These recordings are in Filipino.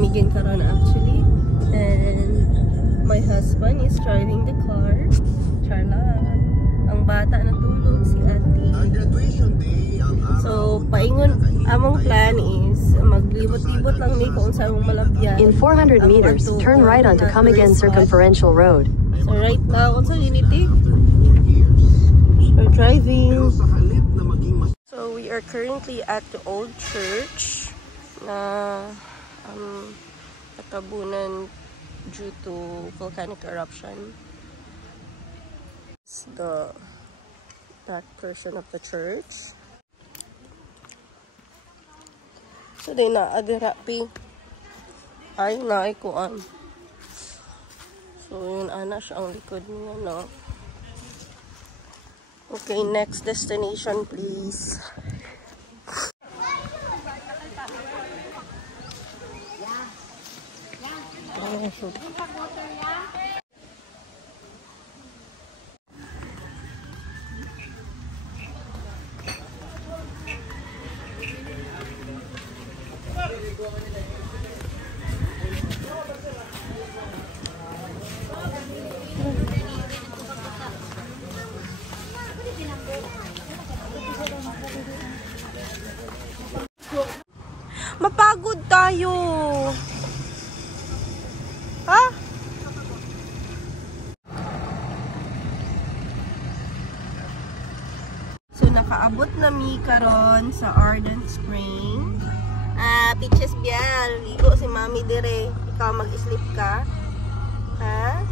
Namigin karon actually. And my husband is driving the car. Charlan. Ang bata natulog si Ate. So, paingon, among plan is maglibot-libot lang ni kung saan mong malabyan. In 400 meters, turn right onto Camiguin Circumferential Road. So, right now, kung saan unity? We're driving. So, we are currently at the old church na natabunan due to volcanic eruption. It's the back portion of the church. So, di na adirapi ay naikuan. So, yun ana siya ang likod niya, no? Okay, next destination, please. Mapagod tayo. Ha? So nakaabot na mi karon sa Ardent Spring. Pitches bial, ligo si Mami dire. Ikaw mag-sleep ka? Ha?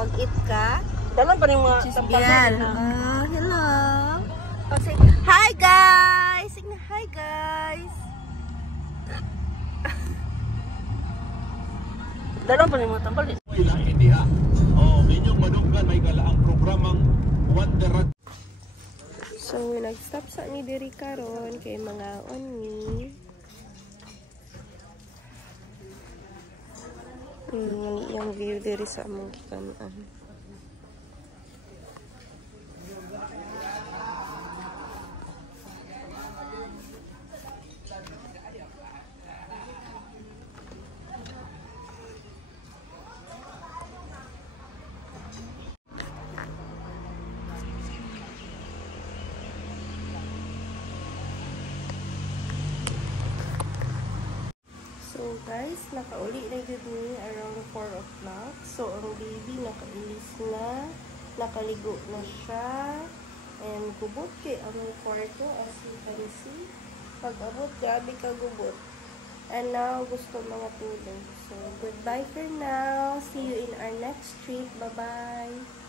Mag-eat ka? Dalan pa rin mga bial. Hello. Say, hi guys! Sige, hi guys! Dalan pa rin mga tambal eh. Minyong madunggan may galaang programang Wonder. So, nag-stop sa ni diri karon kay mga oni. Yung view diri sa among kikanan. So guys, nakauli na yun ni around 4 o'clock. So ang baby nakailis na, nakaligo na siya, and gubot kay ang kwarto as you can see. Pag abot, grabe ka gubot. And now, gusto mga tulog. So goodbye for now. See you in our next trip. Bye-bye.